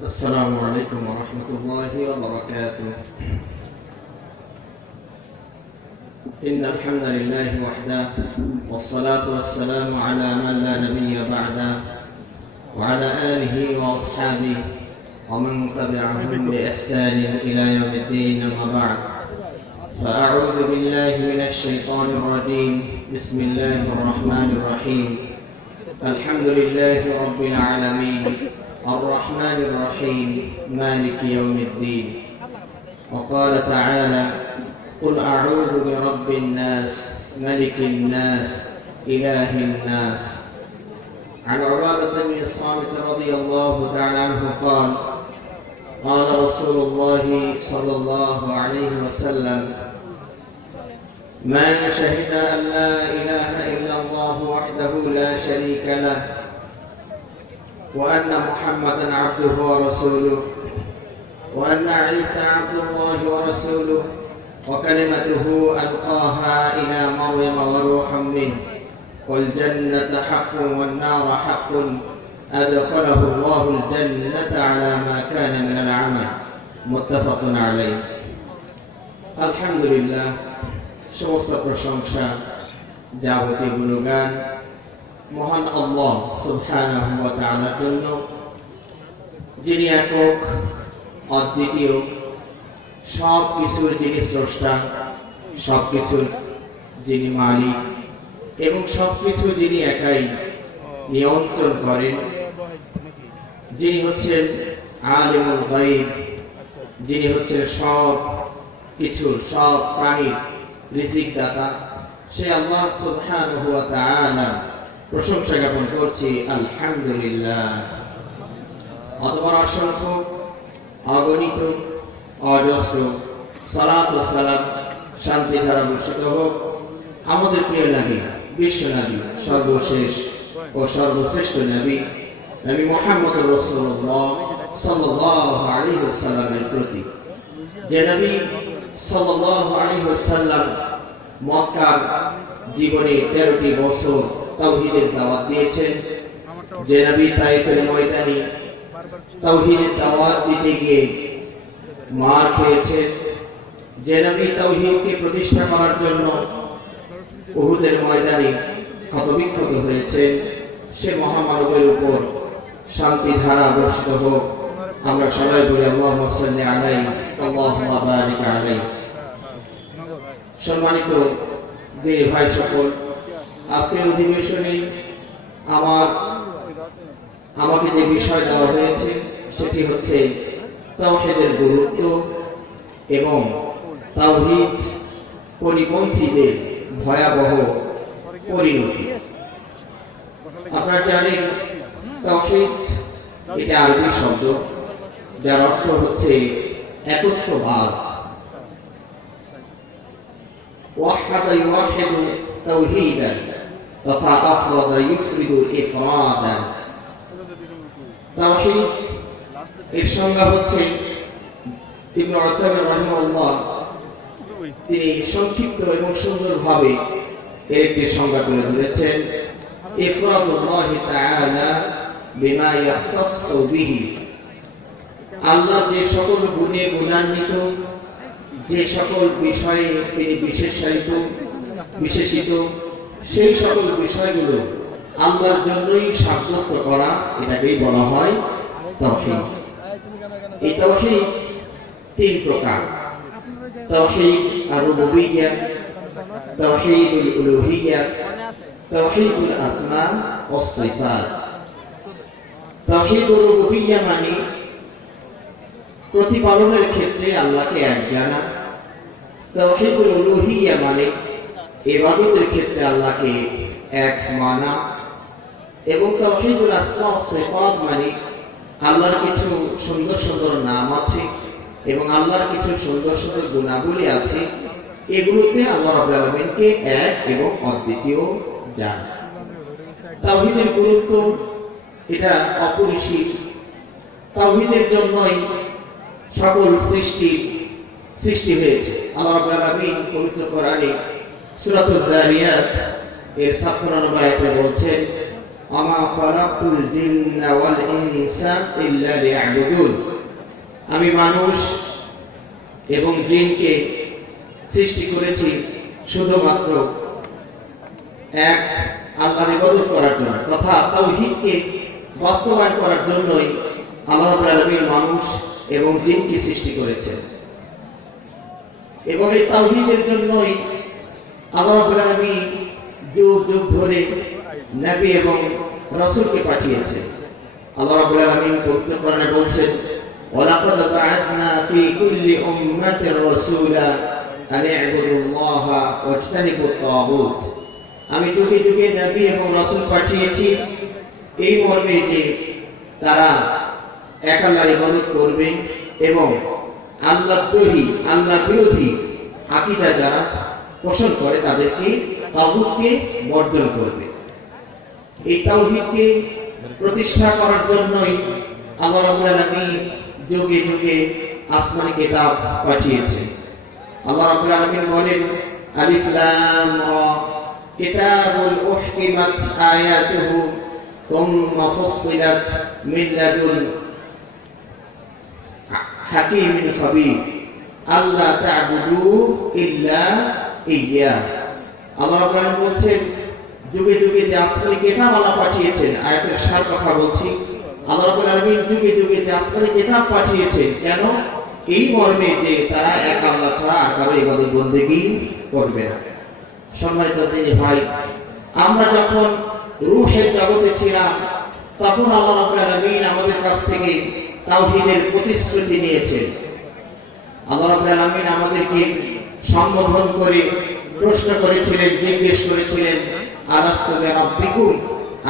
السلام عليكم ورحمة الله وبركاته. إن الحمد لله وحده، والصلاة والسلام على من لا نبي بعده، وعلى آله وأصحابه ومن تبعهم بإحسان إلى يوم الدين. أما بعد، فأعوذ بالله من الشيطان الرجيم. بسم الله الرحمن الرحيم. الحمد لله رب العالمين، الرحمن الرحيم، مالك يوم الدين. وقال تعالى: قل أعوذ برب الناس، ملك الناس، إله الناس. عن عبادة بن الصامت رضي الله تعالى عنه قال: قال رسول الله صلى الله عليه وسلم: من شهد أن لا إله إلا الله وحده لا شريك له، وأن محمدا عبده ورسوله، وأن عيسى عبد الله ورسوله، وكلمته ألقاها إلى مريم وروح منه، والجنة حق والنار حق، أدخله الله الجنة على ما كان من العمل. متفق عليه. الحمد لله. সমস্ত প্রশংসা, যাবতীয় গুণগান মহান আল্লাহ সুবহানাহু ওয়া তাআলার জন্য, যিনি একক, অদ্বিতীয়, সব কিছুর যিনি স্রষ্টা, সব কিছুর যিনি মালিক, এবং সব কিছু যিনি একাই নিয়ন্ত্রণ করেন, যিনি হচ্ছেন আলিমুল গায়ব, যিনি হচ্ছেন সব কিছু, সব প্রাণীর রিজিক দাতা, সে আল্লাহ সুবহানাহু ওয়া তাআলা প্রশংসা জ্ঞাপন করছি। আলহামদুলিল্লাহ। অতঃপর অসংখ্য, অগণিত, অজস্র সালাত ও সালাম, শান্তি ধারা বর্ষিত হোক আমাদের প্রিয় নবী, বিশ্ব নবী, সর্বশেষ ও সর্বশ্রেষ্ঠ নবী, নবী মুহাম্মদ রাসূলুল্লাহ সাল্লাল্লাহু আলাইহি ওয়াসাল্লামের প্রতি। যে নবী সাল্লাল্লাহু আলাইহি ওয়াসাল্লাম মক্কার জীবনে 13টি বছর তাওহীদের দাওয়াত দিয়েছেন, যে নবী তায়েফের ময়দানে তাওহীদের দাওয়াত দিতে গিয়ে মার খেয়েছেন, যে নবী তাওহীদকে প্রতিষ্ঠা করার জন্য উহুদের ময়দানে ক্ষতবিক্ষত হয়েছেন, সে মহামানবের উপর শান্তি ধারা বর্ষিত হোক। আমরা সবাই বলি আল্লাহুম্মা সাল্লি আলাইহি, আল্লাহুম্মা বারিক আলাইহি। সম্মানিত দিনী ভাই সকল, আজকের অধিবেশনে আমাকে যে বিষয় দেওয়া হয়েছে সেটি হচ্ছে তাওহীদের গুরুত্ব এবং তাওহীদ পরিপন্থীদের ভয়াবহ পরিণতি। আপনারা জানেন, তাওহীদ এটা আরবি শব্দ, যার অর্থ হচ্ছে একত্ববাদ। ওয়াহদাা ইউওয়াহিদু তাওহীদান তথা আফরাদা ইউফরিদু ইফরাদান। তাওহীদ এর সংজ্ঞা হচ্ছে, ইবনে উতাইমিন রাহিমাহুল্লাহ তিনি সংক্ষিপ্ত এবং সুন্দরভাবে এর একটি সংজ্ঞা তুলে ধরেছেন: ইফরাদুল্লাহি তাআলা বিমা ইয়াখতাসসু বিহি। আল্লাহ যে সকল গুণে গুণান্বিত, যে সকল বিষয়ে তিনি বিশেষিত, সেই সকল বিষয়গুলো আল্লাহর জন্যই সাব্যস্ত করা, এটাকেই বলা হয় তাওহীদ। এই তাওহীদ তিন প্রকার: তাওহীদ আর-রুবুবিয়্যাহ, তাওহীদুল উলুহিয়্যাহ, তাওহীদুল আসমা ওয়াস সিফাত। তাওহীদুর রুবুবিয়্যাহ মানে প্রতিপালনের ক্ষেত্রে আল্লাহকে এক জানা। তাওহীদুল উলুহিয়্যাহ মানে ইবাদতের ক্ষেত্রে আল্লাহকে এক মানা। এবং তাওহীদুল আসমা ওয়াস সিফাত মানে আল্লাহর কিছু সুন্দর সুন্দর নাম আছে এবং আল্লাহর কিছু সুন্দর সুন্দর গুণাবলী আছে, এগুলোতে আল্লাহ রাব্বুল আলামিনকে এক এবং অদ্বিতীয় জানা। তাওহীদের গুরুত্ব এটা অপরিসীম। তাওহীদের জন্যই সকল সৃষ্টি হয়েছে। আল্লাহ রাব্বুল আলামিন পবিত্র কোরআনে সূরাতুল যারিয়াত এর 57 নম্বর আয়াতে বলছেন: আমা খালাকুল জিন্না ওয়াল ইনসা ইল্লা লিয়াবুদুন, আমি মানুষ এবং জিনকে সৃষ্টি করেছি শুধুমাত্র এক আল্লাহর ইবাদত করার জন্য, তথা তাওহীদকে বাস্তবায়ন করার জন্যই আল্লাহ রাব্বুল আলামিন মানুষ এবং জিনকে সৃষ্টি করেছেন। এবং এই তাওহীদের জন্যই আল্লাহ রাব্বুল আলামিন যুগ যুগ ধরে নবী এবং রাসূলকে পাঠিয়েছেন। আল্লাহ রাব্বুল আলামিন পবিত্র কোরআনে বলছেন, ওয়ালাকাদ বা'আথনা ফী কুল্লি উম্মাতির রাসূলা আন ই'বুদুল্লাহা ওয়াজতানিবুত তাগুত, আমি যুগে যুগে নবী এবং রাসূল পাঠিয়েছি এই মর্মে যে তারা এক আল্লাহর ইবাদত করবে এবং আল্লাহদ্রোহী আল্লাহ বিরোধী আকীদা যারা পোষণ করে তাদেরকে তাগুতকে বর্জন করবে। এই তাওহীদকে প্রতিষ্ঠা করার জন্যই আল্লাহ রাব্বুল আলামিন যুগে যুগে আসমানি কিতাব পাঠিয়েছেন। আল্লাহ রাব্বুল আলামিন বলেন, আলিফ লাম রা কিতাবুন উহকিমাত আয়াতুহু সুম্মা ফুসসিলাত মিন লাদুন হাকীমিন খাবীর আল্লা তা'বুদু ইল্লা ইয়্যা। আল্লাহ রাব্বুল আলামিন বলছেন, যুগে যুগে যে আসমানি কিতাব আল্লাহ পাঠিয়েছেন, আয়াতের সার কথা বলছি, আল্লাহ রাব্বুল আলামিন যুগে যুগে যে আসমানি কিতাব পাঠিয়েছেন, কেন? এই মর্মে যে তারা এক আল্লাহ ছাড়া আর কারো ইবাদত বন্দেগী করবে না। সম্মানিত দিনী ভাই, আমরা যখন রূহের জগতে ছিলাম তখন আল্লাহ রাব্বুল আলামিন আমাদের কাছ থেকে তাওহীদের প্রতিশ্রুতি নিয়েছেন। আল্লাহ রাব্বুল আলামিন আমাদেরকে সম্বোধন করে প্রশ্ন করেছিলেন, জিজ্ঞেস করেছিলেন, আলাস্তু বিরাব্বিকুম,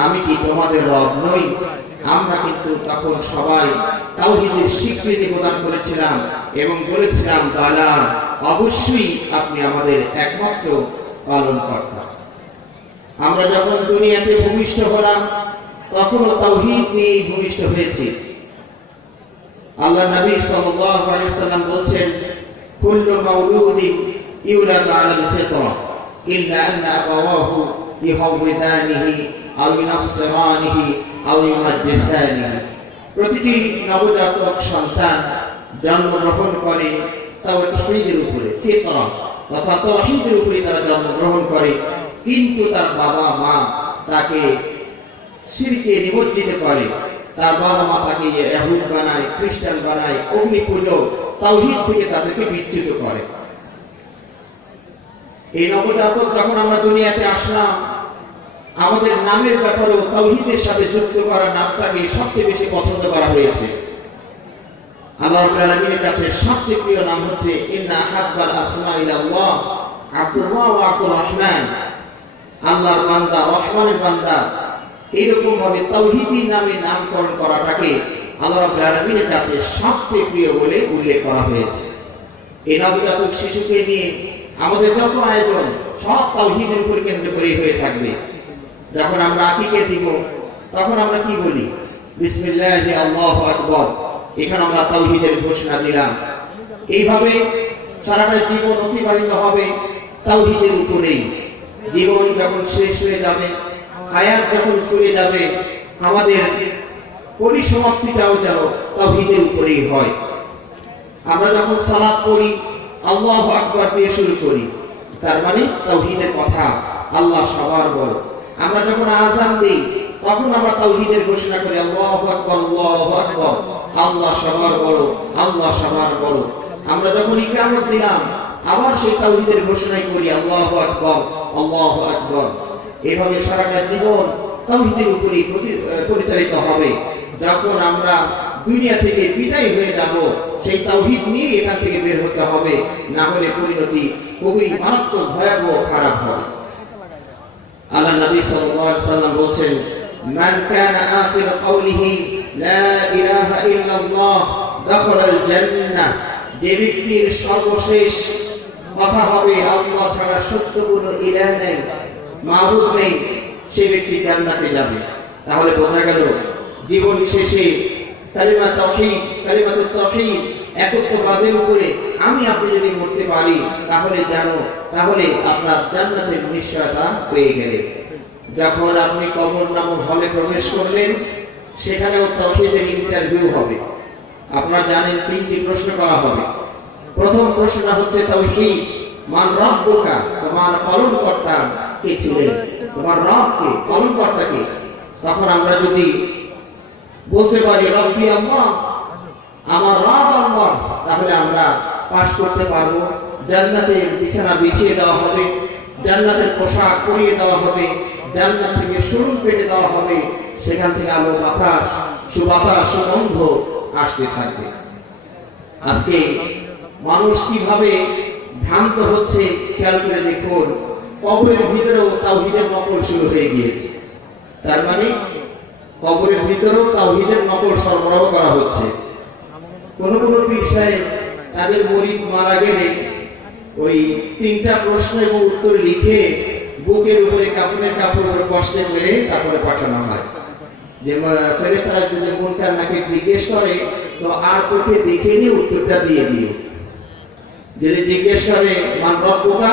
আমি কি তোমাদের রব নই? আমরা কিন্তু তখন সবাই তাওহীদের স্বীকৃতি প্রদান করেছিলাম এবং বলেছিলাম, বালা, অবশ্যই আপনি আমাদের একমাত্র পালনকর্তা। আমরা যখন দুনিয়াতে ভূমিষ্ঠ হলাম তখনও তাওহীদ নিয়ে ভূমিষ্ঠ হয়েছি। আল্লাহ নবী সাল্লাল্লাহু আলাইহি ওয়াসাল্লাম বলেন, কুল্লু মাউলুদিন ইউলাদু আলাল ফিতরা ইল্লা আন্না আবাওয়াহু ইউহাউদানিহি আও ইউনাসসিরানিহি আও ইউমাজ্জিসানিহি, প্রতিটি নবজাতক সন্তান জন্মগ্রহণ করে তাওহীদের উপরে, ফিতরা তথা তাওহীদের উপরে তারা জন্মগ্রহণ করে, কিন্তু তার বাবা মা তাকে শিরকে নিমজ্জিত করে, তার বাবা মা তাকে ইহুদ বানায়, খ্রিস্টান বানায়, অগ্নি পূজক, তাওহীদ থেকে তাদেরকে বিচ্যুত করে। এই নবজাতক যখন আমরা দুনিয়াতে আসলাম, আমাদের নামের ব্যাপারেও তাওহীদের সাথে যুক্ত করা নামটাকে সবচেয়ে বেশি পছন্দ করা হয়েছে। আল্লাহ রাব্বুল আলামিনের কাছে সবচেয়ে প্রিয় নাম হচ্ছে ইন্না আহাব্বাল আসমা ইলাল্লাহ আব্দুল্লাহ ওয়া আব্দুর রহমান, আল্লাহর বান্দা, রহমানের বান্দা। এইরকম ভাবে তাওহীদি নামে নামকরণ করাটাকে আল্লাহ রাব্বুল আলামিনের কাছে সবচেয়ে প্রিয় বলে উল্লেখ করা হয়েছে। এই নবজাতক শিশুকে নিয়ে আমাদের যত আয়োজন সব তাওহীদের উপর কেন্দ্র করে হয়ে থাকবে। যখন আমরা আকিকা দিব তখন আমরা কি বলি? বিসমিল্লাহি আল্লাহু আকবার। এখানে আমরা তাওহীদের ঘোষণা দিলাম। এইভাবে সারাটা জীবন অতিবাহিত হবে তাওহীদের উপরেই। জীবন যখন শেষ হয়ে যাবে, হায়াত যখন চলে যাবে, আমাদের পরিসমাপ্তিটাও যেন তাওহীদের উপরেই হয়। আমরা যখন সালাত পড়ি আল্লাহু আকবার দিয়ে শুরু করি, তার মানে তাওহীদের কথা, আল্লাহ সবার বড়। আমরা যখন আযান দিই তখন আমরা তাওহীদের ঘোষণা করি, আল্লাহু আকবার, আল্লাহু আকবার, আল্লাহ সবার বড়, আল্লাহ সবার বড়। আমরা যখন ইকামত দিলাম আবার সেই তাওহীদের ঘোষণাই করি, আল্লাহু আকবার, আল্লাহু আকবার। এভাবে সারাটা জীবন তাওহীদের উপরেই পরিচালিত হবে। যখন আমরা দুনিয়া থেকে বিদায় হয়ে যাব, সেই তাওহীদ নিয়ে এখান থেকে বের হতে হবে, না হলে পরিণতি খুবই মারাত্মক, ভয়াবহ, খারাপ হবে। আল্লাহ নবী সাল্লাল্লাহু আলাইহি ওয়াসাল্লাম বলেন, মান কানা আখির কওলিহি লা ইলাহা ইল্লাল্লাহ দাখালাল জান্নাহ, যে ব্যক্তির সর্বশেষ কথা হবে আল্লাহ ছাড়া সত্য কোনো ইলাহ নেই, মাবুদ নেই, সে ব্যক্তি জান্নাতে যাবে। তাহলে বোঝা গেল জীবন শেষে কালিমা তাওহীদ, কালিমাতুত তাওহীদ, একত্ববাদের উপরে আমি আপনি যদি মরতে পারি তাহলে জানো, তাহলে আপনার জান্নাতের নিশ্চয়তা পেয়ে গেলে। যখন আপনি কবর নামক হলে প্রবেশ করলেন, সেখানেও তাওহীদের ইন্টারভিউ হবে। আপনারা জানেন 3টি প্রশ্ন করা হবে। প্রথম প্রশ্নটা হচ্ছে তাওহীদ, মান রব্বুকা, তোমার পালনকর্তা কে ছিলেন, তোমার রব কে, পালনকর্তা কে। তখন আমরা যদি বলতে পারি রব্বি আল্লাহ, আমার রব আল্লাহ, তাহলে আমরা পাস করতে পারবো। জান্নাতের বিছানা বিছিয়ে দেওয়া হবে, জান্নাতের পোশাক পরিয়ে দেওয়া হবে, জান্নাত থেকে সুরুন পেটে দেওয়া হবে, সেখান থেকে আলো বাতাস, সুবাতাস, সুগন্ধ আসতে থাকবে। আজকে মানুষ কিভাবে ভ্রান্ত হচ্ছে খেয়াল করে দেখুন। কবরের ভিতরেও তাওহীদের নকল শুরু হয়ে গিয়েছে। তার মানে কবরের ভিতরেও তাওহীদের নকল সরবরাহ করা হচ্ছে। কোন কোন পীর সাহেব তাদের মুরিদ মারা গেলে ওই 3টা প্রশ্ন এবং উত্তর লিখে বুকের উপরে কাপড়ের কাপড় উপরে কষ্টে মেরে তারপরে পাঠানো হয়, যে ফেরেশতারা যদি মুনকার নাকি জিজ্ঞেস করে তো আর তোকে দেখে নিয়ে উত্তরটা দিয়ে দিও। যদি জিজ্ঞেস করে মান রব্বুকা,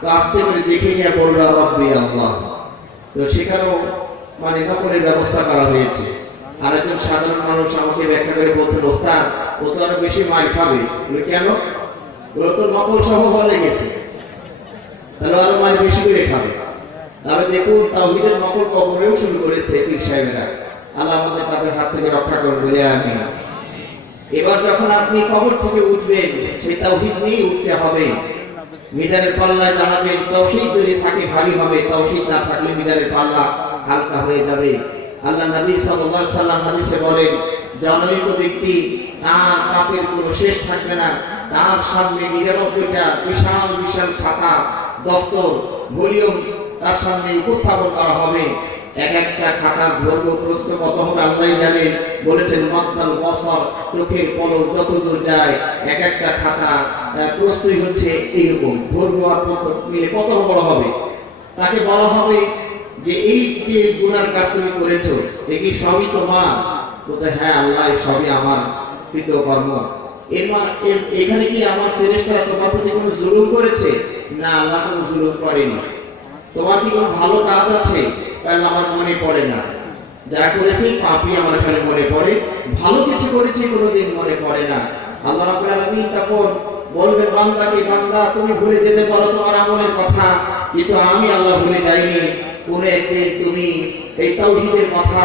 তো আস্তে করে দেখে নিয়ে বলবে রব্বি আল্লাহ। তো সেখানেও মানে নকলের ব্যবস্থা করা হয়েছে। আর একজন সাধারণ মানুষ আমাকে ব্যাখ্যা করে বলছেন, ওস্তাদ ও তো আরো বেশি মার খাবে। কেন? ওরা তো নকল সহ বলে গেছে, তাহলে আরো মার বেশি করে খাবে। তাহলে দেখুন তাওহীদের নকল কবরেও শুরু করেছে পীর সাহেবেরা। আল্লাহ আমাদের তাদের হাত থেকে রক্ষা করুন বলে আমিন। এবার যখন আপনি কবর থেকে উঠবেন, সেই তাওহীদ নিয়ে উঠতে হবে। মিজানের পাল্লায় দাঁড়াবেন, তাওহীদ যদি থাকে ভারী হবে, তাওহীদ না থাকলে মিজানের পাল্লা হালকা হয়ে যাবে। আল্লাহ নবী সাল্লাল্লাহু আলাইহি ওয়াসাল্লাম হাদিসে বলেন, জনৈক ব্যক্তি তার পাপের কোনো শেষ থাকবে না, তার সামনে 99টা বিশাল বিশাল খাতা, দফতর, ভলিউম তার সামনে উপস্থাপন করা হবে। এক একটা খাতার দৈর্ঘ্য প্রস্থ কত হবে আল্লাহই জানেন। বলেছেন মাত্তাল বসর, চোখের পলক যতদূর যায়, এক একটা খাতা প্রস্থই হচ্ছে এইরকম, দৈর্ঘ্য আর প্রস্থ মিলে কত বড় হবে। তাকে বলা হবে যে এই যে গুনার কাজ তুমি করেছো, এ কি সবই তোমার? বলতে হ্যাঁ আল্লাহ, সবই আমার কৃতকর্ম। এখানে কি আমার ফেরেশতারা তোমার প্রতি কোনো জুলুম করেছে? না, আল্লাহ কোনো জুলুম করেনি। তোমার কি কোনো ভালো কাজ আছে? তাহলে আমার মনে পড়ে না। যা করেছি পাপই আমার এখানে মনে পড়ে, ভালো কিছু করেছি কোনোদিন মনে পড়ে না। আল্লাহ রাব্বুল আলামিন তখন বলবেন বান্দাকে, বান্দা তুমি ভুলে যেতে পারো তোমার আমলের কথা, কিন্তু আমি আল্লাহ ভুলে যাইনি। কোন একদিন তুমি এই তাওহীদের কথা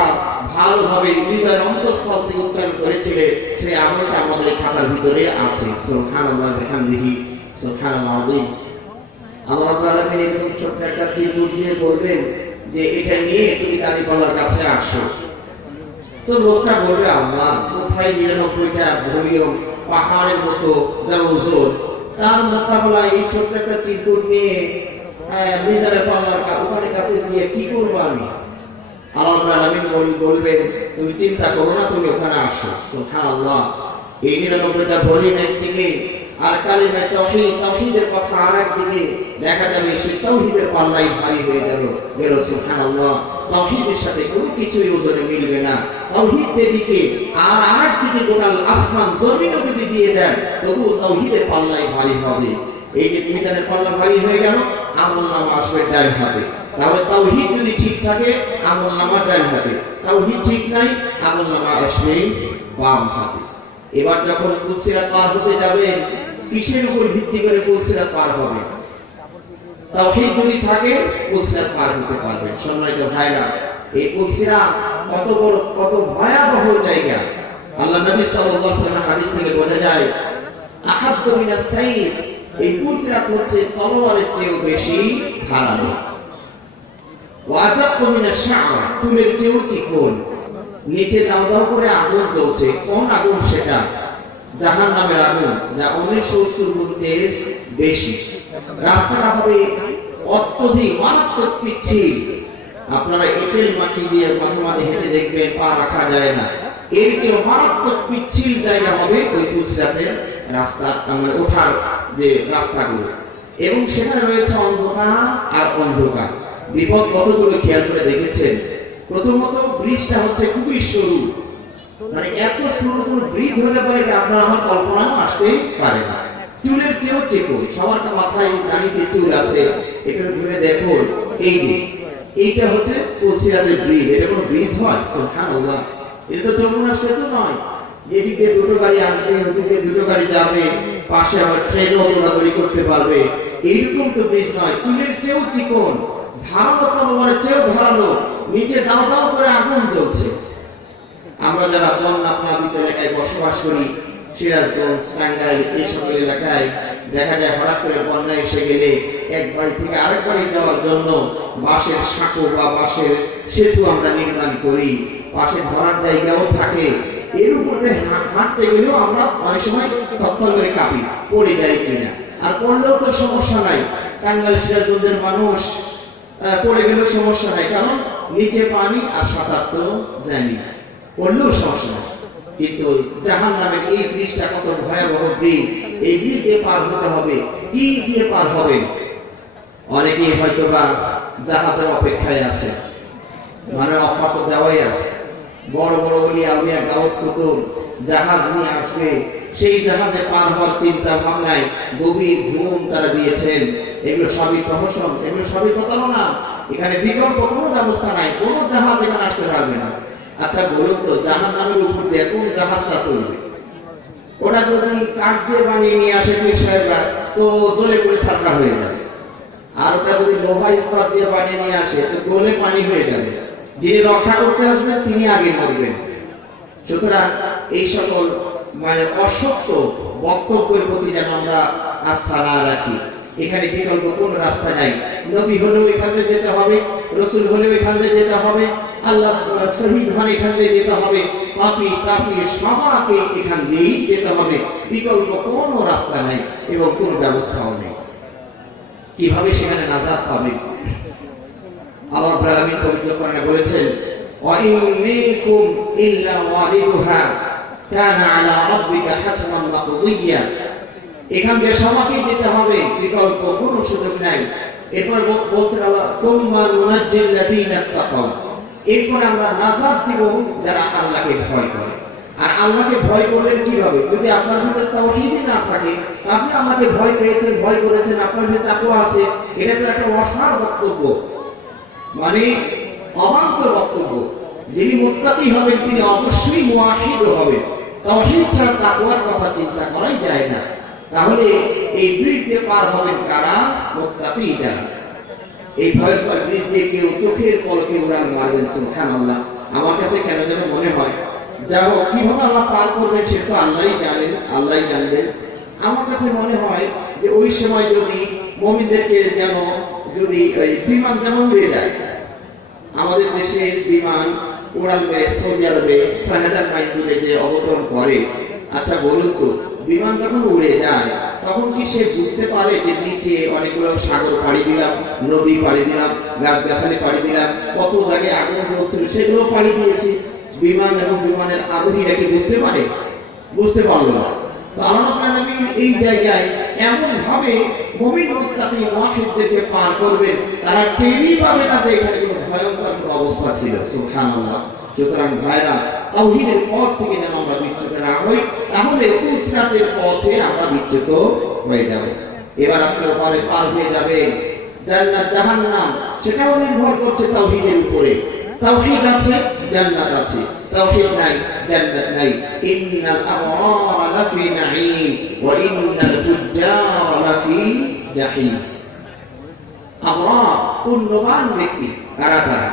ভালোভাবে হৃদয়ের অন্তঃস্থল থেকে উচ্চারণ করেছিলে, সেই আমলটা আমাদের খাতার ভিতরে আছে। সুবহানাল্লাহ ওয়া বিহামদিহি, সুবহানাল্লাহ আযীম। আল্লাহ রাব্বুল আলামিন এরকম ছোট্ট একটা ত্রিভুজ দিয়ে বলবেন যে এটা নিয়ে তুমি দাঁড়িপাল্লার কাছে আসো। তো লোকটা বলবে আল্লাহ, কোথায় 99টা ভলিউম পাহাড়ের মতো যার ওজন, তার মোকাবেলায় এই ছোট্ট একটা ত্রিভুজ নিয়ে মিজানের পাল্লার ওখানে কাছে দিয়ে কি করবো আমি? আল্লাহ রাব্বুল আলামিন বলবেন তুমি চিন্তা করো না, তুমি ওখানে আসো। সুবহানাল্লাহ। এই 99টা ভলিউম একদিকে, আর কালিমা তাওহীদ, তাওহীদের কথা আর একদিকে, দেখা যাবে সেই তাওহীদের পাল্লাই ভারী হয়ে গেল। সুবহানাল্লাহ। তাওহীদের সাথে কোনো কিছুই ওজনে মিলবে না। তাওহীদ দিকে আর আরেকদিকে গোটা আসমান জমিনও যদি দিয়ে দেন, তবুও তাওহীদের পাল্লাই ভারী হবে। এই যে মিজানের পাল্লা ভারী হয়ে গেল, আমলনামা আসবে ডান হাতে। তাহলে তাওহীদ যদি ঠিক থাকে আমলনামা ডান হাতে, তাওহীদ ঠিক নাই আমলনামা আসবে বাম হাতে। এবার যখন পুলসিরাত পার হতে যাবেন, কিসের উপর ভিত্তি করে পুলসিরাত পার হবে? তাওহীদ যদি থাকে পুলসিরাত পার হতে পারবেন। সম্মানিত ভাইরা, এই পুলসিরাত কত বড়, কত ভয়াবহ জায়গা। আল্লাহ নবী সাল্লাল্লাহু আলাইহি ওয়াসাল্লাম হাদিস থেকে বোঝা যায়, আহাদ্দু মিনাস সাইফ, এই পুলসিরাত হচ্ছে তলোয়ারের চেয়েও বেশি ধারালো। ওয়া আদাক্কু মিনাশ শা'র, চুলের চেয়েও চিকন। নিচে দাও দাও করে আগুন জ্বলছে। কোন আগুন সেটা? জাহান্নামের আগুন, যা 1970 গুণ তেজ বেশি। রাস্তাটা হবে অত্যধিক মারাত্মক পিচ্ছিল। আপনারা এঁটেল মাটি দিয়ে মাঝে মাঝে হেঁটে দেখবেন, পা রাখা যায় না। এর চেয়ে মারাত্মক পিচ্ছিল জায়গা হবে ওই পুলসিরাতের রাস্তা, মানে ওঠার যে রাস্তাগুলো। এবং সেখানে রয়েছে অন্ধকার আর অন্ধকার। বিপদ কতগুলো খেয়াল করে দেখেছেন? প্রথমত ব্রিজটা হচ্ছে খুবই সরু, মানে এত সরু কোন ব্রিজ হলে পরে আপনার আমার কল্পনাও আসতে পারে না। চুলের চেয়েও চিকন, সবার মাথায় গাড়িতে চুল আছে, একটু ঘুরে দেখুন। এই যে এইটা হচ্ছে ফুলসিরাতের ব্রিজ। এটা কোনো ব্রিজ হয়? সুবহানাল্লাহ, এটা তো যমুনা সেতু নয়, যেদিকে দুটো গাড়ি আসবে ওদিকে দুটো গাড়ি যাবে, পাশে আবার ট্রেনও দৌড়াদৌড়ি করতে পারবে, এইরকম তো ব্রিজ নয়। চুলের চেয়েও চিকন, ধারালো তলোয়ারের চেয়েও ধারালো, নিচে দাও দাও করে আগুন জ্বলছে। আমরা যারা বন্যা প্লাবিত এলাকায় বসবাস করি, সিরাজগঞ্জ, টাঙ্গাইল, এইসব এলাকায় দেখা যায় হঠাৎ করে বন্যা এসে গেলে এক বাড়ি থেকে আরেক বাড়ি যাওয়ার জন্য বাঁশের সাঁকো বা বাঁশের সেতু আমরা নির্মাণ করি, পাশে ধরার জায়গাও থাকে। এর উপরে হাঁটতে গেলেও আমরা অনেক সময় থরথর করে কাঁপি, পড়ে যাই কিনা। আর পড়লেও তো সমস্যা নাই, টাঙ্গাইল সিরাজগঞ্জের মানুষ পড়ে গেলেও সমস্যা নাই, কারণ নিচে পানি আর সাঁতার তো জানি, পড়লেও সমস্যা নাই। কিন্তু জাহান্নামের এই ব্রিজটা কত ভয়াবহ ব্রিজ, এই ব্রিজ দিয়ে পার হতে হবে। কি দিয়ে পার হবেন? অনেকেই হয়তো বা জাহাজের অপেক্ষায় আছে, মানে অফার তো দেওয়াই আছে। বড় বড় ওলিয়া উলিয়া গাউস কুতুব জাহাজ নিয়ে আসবে, সেই জাহাজে পার হওয়ার চিন্তা ভাবনায় গভীর ঘুম তারা দিয়েছেন। এগুলো সবই প্রহসন, এগুলো সবই প্রতারণা। এখানে বিকল্প কোনো ব্যবস্থা নাই, কোনো জাহাজ এখানে আসতে পারবে না। আচ্ছা বলুন তো, জাহান্নামের উপর দিয়ে কোন জাহাজটা চলবে? ওটা যদি কাঠ দিয়ে বানিয়ে নিয়ে আসে পীর সাহেবরা, তো জ্বলে পড়ে ছারখার হয়ে যাবে। আর ওটা যদি লোহা ইস্পাত দিয়ে বানিয়ে নিয়ে আসে, তো গলে পানি হয়ে যাবে। যিনি রক্ষা করতে আসবেন তিনি আগে মরবেন। সুতরাং এই সকল মানে অসত্য বক্তব্যের প্রতি যেন আমরা আস্থা না রাখি। এখানে বিকল্প কোন রাস্তা নাই। নবী হলেও এখান থেকে যেতে হবে, রসুল হলেও এখান থেকে যেতে হবে, আল্লাহ শহীদ হন এখান থেকে যেতে হবে, পাপী তাপী সবাইকে এখান দিয়েই যেতে হবে। বিকল্প কোন রাস্তা নেই এবং কোন ব্যবস্থাও নেই। কিভাবে সেখানে নাজাত পাবে? আল্লাহ রাব্বুল আলামিন পবিত্র কোরআনে বলেছেন, ওয়া ইন মিনকুম ইল্লা ওয়ারিদুহা কানা আলা রাব্বিকা হাতমান মাকদিয়্যা। এখান থেকে সবাইকে যেতে হবে, বিকল্প কোনো সুযোগ নাই। এরপর বলছেন আল্লাহ, তুম্মা নুনাজ্জিল লাযীনা তাকাও। এরপর আমরা নাজাত দিব যারা আল্লাহকে ভয় করে। আর আল্লাহকে ভয় করলেন কিভাবে? যদি আপনার ভিতরে তাওহীদই না থাকে, আপনি আমাকে ভয় পেয়েছেন, ভয় করেছেন, আপনার ভিতরে তাকওয়া আছে, এটা তো একটা অসার বক্তব্য, মানে অবান্তর বক্তব্য। যিনি মুত্তাকী হবেন তিনি অবশ্যই মুওয়াহিদ হবেন। তাওহীদ ছাড়া তাকওয়ার কথা চিন্তা করাই যায় না। তাহলে এই ব্রিজ দিয়ে পার হবেন কারা? মুত্তাকী যারা। এই ভয়ঙ্কর ব্রিজ দিয়ে কেউ চোখের পলকে উড়াল মারবেন। সুবহানাল্লাহ। আমার কাছে কেন যেন মনে হয়, যাও কিভাবে আল্লাহ পার করবেন সে তো আল্লাহই জানেন, আল্লাহই জানবেন। আমার কাছে মনে হয় যে ওই সময় যদি মুমিনদেরকে যেন যদি ওই বিমান যেমন উড়ে যায়, আমাদের দেশে বিমান উড়াল মেরে সৌদি আরবে ৬০০০ মাইল দূরে যে অবতরণ করে, আচ্ছা বলুন তো, বিমান যখন উড়ে যায় তখন কি সে বুঝতে পারে যে নিচে অনেকগুলো সাগর পাড়ি দিলাম, নদী পাড়ি দিলাম, গাছগাছালি পাড়ি দিলাম, কত জায়গায় আগুন জ্বলছিল সেগুলো পাড়ি দিয়েছি? বিমান এবং বিমানের আরোহীরা কি বুঝতে পারে? বুঝতে পারলো না। তো আল্লাহ নবী এই জায়গায় এমন ভাবে মুমিন মুত্তাকী মুওয়াহিদদেরকে পার করবেন, তারা টেরই পাবে না যে এখানে কোনো ভয়ঙ্কর অবস্থা ছিল। সুবহানাল্লাহ। সুতরাং ভাইরা, তাওহীদের পথ থেকে যেন আমরা বিচ্যুত না হই, তাহলে সিরাতের পথে আমরা বিচ্যুত হয়ে যাব। এবার আপনার পরে পার হয়ে যাবে জান্নাত জাহান্নাম, সেটাও নির্ভর করছে তাওহীদের উপরে। তাওহীদ আছে জান্নাত আছে, তাওহীদ নাই জান্নাত নাই। ইন্নাল আবরারা লাফি নাঈম ওয়া ইন্নাল ফুজ্জারা লাফি জাহিম। আবরার পুণ্যবান ব্যক্তি কারা? তারা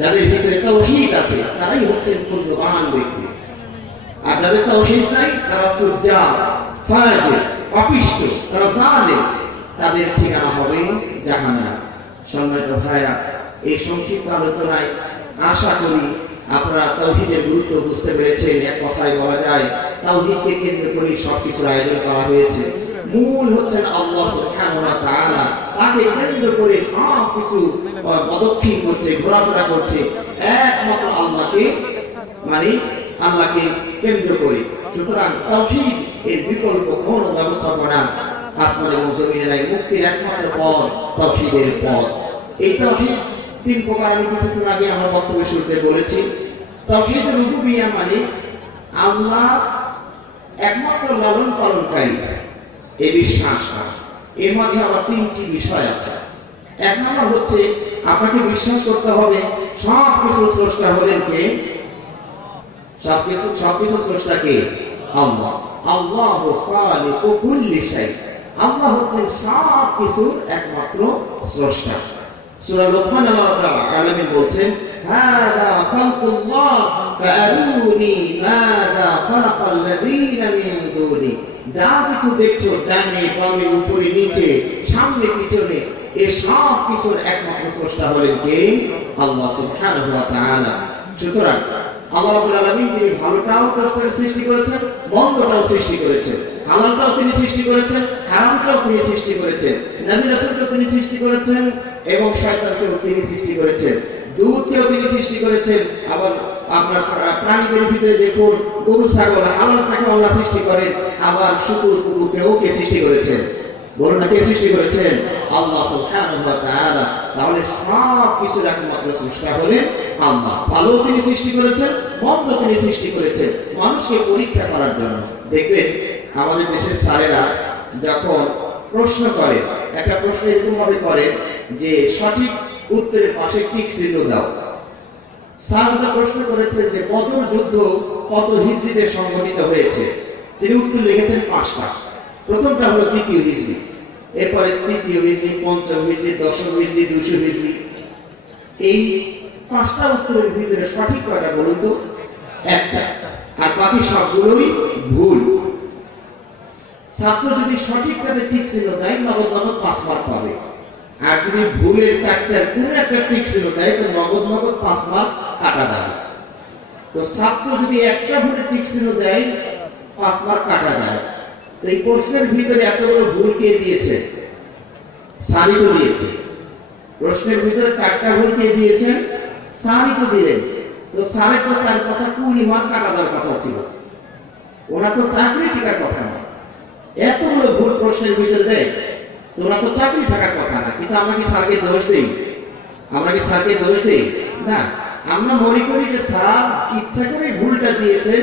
যাদের ভিতরে তাওহীদ আছে, তারাই হচ্ছেন পুণ্যবান ব্যক্তি। আর যাদের তাওহীদ নাই তারা ফুজ্জার, ফাজির, পাপিষ্ঠ, তারা জালেম, তাদের ঠিকানা হবে জাহান্নাম। সম্মানিত ভাইরা, এই সংক্ষিপ্ত আলোচনায় আশা করি আপনারা তাওহীদের গুরুত্ব বুঝতে পেরেছেন। এক কথায় বলা যায় তাওহীদকে কেন্দ্র করে সবকিছুর আয়োজন করা হয়েছে। মূল হচ্ছেন আল্লাহ সুবহানাহু ওয়া তাআলা, তাকে কেন্দ্র করে সব কিছু পদক্ষেপ করছে, ঘোরাফেরা করছে একমাত্র আল্লাহকে, মানে আল্লাহকে কেন্দ্র করে। সুতরাং তাওহীদ এর বিকল্প কোন ব্যবস্থাপনা আসমান এবং জমিনে নাই। মুক্তির একমাত্র পথ তাওহীদের পথ। এই তাওহীদ তিন প্রকার। আমি কিছুক্ষণ আগে আমার বক্তব্য শুরুতে বলেছি, তাওহীদ রুবুবিয়্যা মানে আল্লাহ একমাত্র লালন পালনকারী, এই বিশ্বাস। এর মাঝে আবার তিনটি বিষয় আছে। এক নম্বর হচ্ছে আপনাকে বিশ্বাস করতে হবে সব কিছু স্রষ্টা হলেন কে? সবকিছু স্রষ্টা কে? আল্লাহ। আল্লাহু খালিকু কুল্লি শাই। আল্লাহ হচ্ছেন সব কিছুর একমাত্র স্রষ্টা। সূরা লোকমান আল্লাহ তাআলা আলামিন বলছেন, হাযা খালকুল্লাহ ফাআরুনি মাযা খালাকাল্লাযীনা মিন দুনি। যা কিছু দেখছো ডানে বামে উপরে নিচে সামনে পিছনে, এই সব কিছুর একমাত্র স্রষ্টা হলেন কে? আল্লাহ সুবহানাহু ওয়া তাআলা। সুতরাং আল্লাহ রাব্বুল আলামিন তিনি ভালোটাও সৃষ্টি করেছেন, মন্দটাও সৃষ্টি করেছেন, হালালটাও তিনি সৃষ্টি করেছেন, হারামটাও তিনি সৃষ্টি করেছেন, নবী রাসূলকেও তিনি সৃষ্টি করেছেন এবং শয়তানকেও তিনি সৃষ্টি করেছেন, দুধকেও তিনি সৃষ্টি করেছেন। আবার আপনার প্রাণীদের ভিতরে দেখুন গরু ছাগল হালালটাকে আল্লাহ সৃষ্টি করেন, আবার শুকুর কুকুরকেও কে সৃষ্টি করেছেন? বলুন না, কে সৃষ্টি করেছেন? আল্লাহ সুবহানাহু ওয়া তাআলা। তাহলে সব কিছুর একমাত্র স্রষ্টা হলেন আল্লাহ। ভালো তিনি সৃষ্টি করেছেন, মন্দ তিনি সৃষ্টি করেছেন মানুষকে পরীক্ষা করার জন্য। দেখবেন আমাদের দেশের স্যারেরা যখন প্রশ্ন করে, একটা প্রশ্ন এরকম ভাবে করে যে সঠিক উত্তরের পাশে টিক চিহ্ন দাও। স্যাররা প্রশ্ন করেছে যে বদর যুদ্ধ কত হিজরিতে সংঘটিত হয়েছে? তিনি উত্তর লিখেছেন 5টা। প্রথমটা হলো দ্বিতীয় হিজরি, এরপরে তৃতীয় হিজরি, পঞ্চম হিজরি, দশম হিজরি, 200 হিজরি। এই 5টা উত্তরের ভিতরে সঠিক কয়টা বলুন তো? একটা। আর বাকি সবগুলোই ভুল। ছাত্র যদি সঠিকভাবে ঠিক ছিল দেয় নগদ 5 মার্ক পাবে, আর যদি ভুলের 4টার কোনো একটা ঠিক ছিল দেয় তো নগদ 5 মার্ক কাটা যাবে। তো ছাত্র যদি একটা ভুলের ঠিক ছিল দেয় 5 মার্ক কাটা যায়। তো এই প্রশ্নের ভিতরে এতগুলো ভুল কে দিয়েছে? স্যারই তো দিয়েছে। প্রশ্নের ভিতরে 4টা ভুল কে দিয়েছেন? স্যারই তো দিলেন। তো স্যারের তো 4 মার্ক কাটা দেওয়ার কথা ছিল, ওরা তো চাকরি টিকার কথা না। এতগুলো ভুল প্রশ্নের ভিতরে দেয়, তোরা তো চাকরি থাকার কথা না। কিন্তু আমরা কি স্যারকে দোষ দেই? আমরা কি স্যারকে দোষ দেই? না, আমরা মনে করি যে স্যার ইচ্ছা করে ভুলটা দিয়েছে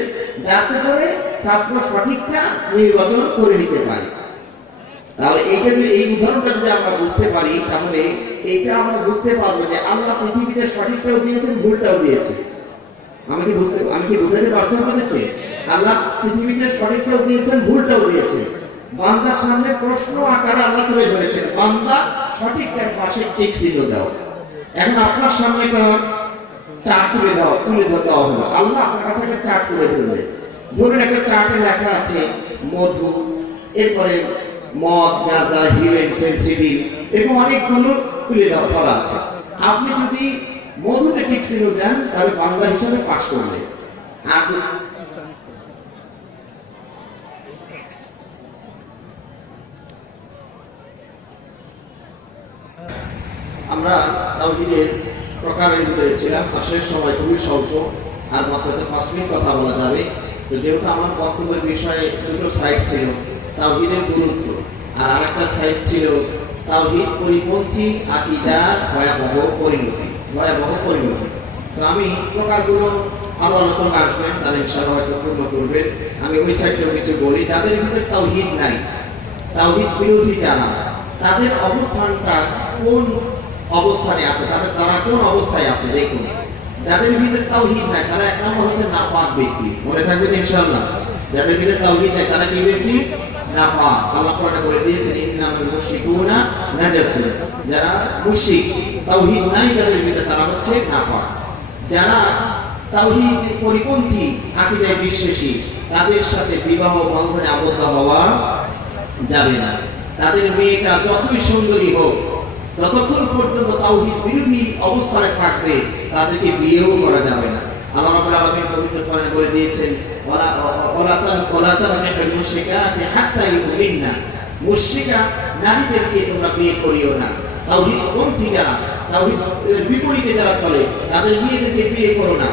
যাতে করে ছাত্র সঠিকটা নির্বাচন করে নিতে পারে। তাহলে এইটা যদি এই উদাহরণটা যদি আমরা বুঝতে পারি তাহলে এইটা আমরা বুঝতে পারবো যে আল্লাহ পৃথিবীতে সঠিকটাও দিয়েছেন, ভুলটাও দিয়েছেন। আমি কি বুঝাতে পারছি আপনাদেরকে? আল্লাহ পৃথিবীতে সঠিকটাও দিয়েছেন, ভুলটাও দিয়েছেন। বান্দার সামনে প্রশ্ন আকারে আল্লাহ তুলে ধরেছেন, বান্দা সঠিকটার পাশে ঠিক চিহ্ন দাও। এখন আপনার সামনে একটা চার্ট তুলে দেওয়া হলো। আল্লাহ আপনার কাছে একটা চার্ট তুলে ধরবে। ধরুন একটা চার্টে লেখা আছে মধু, এরপরে মদ, গাঁজা, হিরোইন, ফেন্সিডিল এবং অনেকগুলো তুলে দেওয়া আছে। আপনি যদি মধুতে ঠিক চিহ্ন দেন তাহলে বাংলা হিসাবে পাস করলে। আমরা তাওহীদের প্রকারের ভিতরে ছিলাম। আসলে সময় খুবই স্বল্প, আর মাত্র 5 মিনিট কথা বলা যাবে। তো যেহেতু আমার বক্তব্যের বিষয়ে দুটো সাইড ছিল, তাওহীদের গুরুত্ব, আর আরেকটা সাইড ছিল তাওহীদ পরিপন্থী আকীদার ভয়াবহ পরিণতি। তো আমি প্রকারগুলো আবার নতুন আসবেন, তারা ইনশাআল্লাহ হয়তো পূর্ণ করবেন। আমি ওই সাইডটা কিছু বলি। যাদের ভিতরে তাওহীদ নাই, তাওহীদ বিরোধী যারা, তাদের অবস্থানটা কোন অবস্থানে আছে, তারা কোন অবস্থায় আছে দেখুন। যাদের ভিতরে তাওহীদ নাই তারা এক নম্বর হচ্ছে নাপাক ব্যক্তি। মনে থাকবে ইনশাআল্লাহ। যাদের ভিতরে তাওহীদ নাই তারা কি ব্যক্তি? নাপাক। আল্লাহ কোরআনে বলে দিয়েছেন ইন্নামাল মুশরিকুনা নাজাসুন। যারা মুশরিক, তাওহীদ নাই যাদের ভিতরে, তারা হচ্ছে নাপাক। যারা তাওহীদ পরিপন্থী আকীদায় বিশ্বাসী, তাদের সাথে বিবাহ বন্ধনে আবদ্ধ হওয়া যাবে না। তাদের মেয়েটা যতই সুন্দরী হোক, যতক্ষণ পর্যন্ত তাওহীদ বিরোধী অবস্থানে থাকবে তাদেরকে বিয়েও করা যাবে না। আল্লাহ রাব্বুল আলামিন পবিত্র কোরআনে বলে দিয়েছেন ওয়ালা তানকিহুল মুশরিকাতি হাত্তা ইউমিননা। মুশরিকা নারীদেরকে তোমরা বিয়ে করিও না। তাওহীদ পন্থী যারা, তাওহীদ বিপরীতে যারা চলে, তাদের মেয়েদেরকে বিয়ে করো না।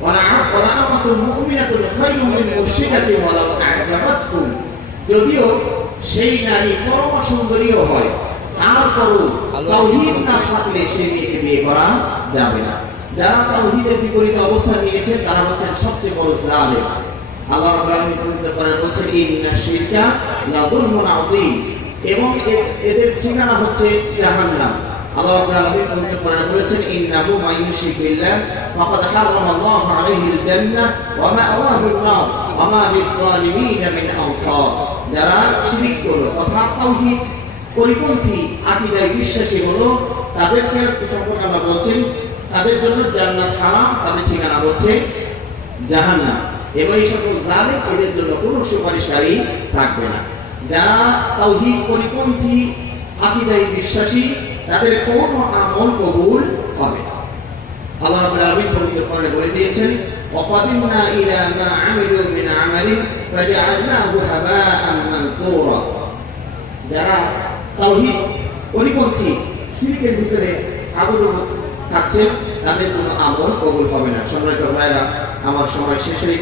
ওয়ালা আমাতুন মুমিনাতুন খায়রুম মিন মুশরিকাতিন ওয়ালাউ আ'জাবাতকুম। যদিও সেই নারী পরম সুন্দরীও হয়, তারপরও তাওহীদ না থাকলে সেই মেয়েকে বিয়ে করা যাবে না। যারা তাওহীদের বিপরীত অবস্থান নিয়েছে তারা হচ্ছেন সবচেয়ে বড় জালেম। আল্লাহ রাব্বুল আলামিন পবিত্র কোরআনে বলেছেন ইন্নাশ শিরকা লাযুলমুন আযীম, এবং এদের ঠিকানা হচ্ছে জাহান্নাম। আল্লাহ রাব্বুল আলামিন পবিত্র কোরআনে বলেছেন ইন্নাহু মান ইউশরিক বিল্লাহ ফাকাদ হারামাল্লাহু আলাইহিল জান্নাহ ওয়া মা'ওয়াহু আন-নার ওয়া মা লিয-যালিমিন মিন আনসার। যারা শিরক করলো তথা তাওহীদ পরিপন্থী আকীদায় বিশ্বাসী হলো তাদেরকে সম্পর্কে আল্লাহ বলেছেন তাদের জন্য জান্নাত হারাম, তাদের ঠিকানা হচ্ছে জাহান্নাম। এবং এই সকল জালেম এদের জন্য কোনো সুপারিশকারী থাকবে না। যারা তাওহীদ পরিপন্থী আকীদায় বিশ্বাসী তাদের কোনো আমল কবুল হবে না। আল্লাহ রাব্বুল আলামিন পবিত্র কোরআনে বলে দিয়েছেন ওয়াকাদিমনা ইলা মা আমিলু মিন আমালিন ফাজআলনাহু হাবাআন মানসুরা। যারা তাওহীদ পরিপন্থী শিরকের ভিতরে আবদ্ধ থাকছে তাদের কোনো আমল কবুল হবে না। সম্মানিত ভাইরা, আমার সময় শেষ হয়ে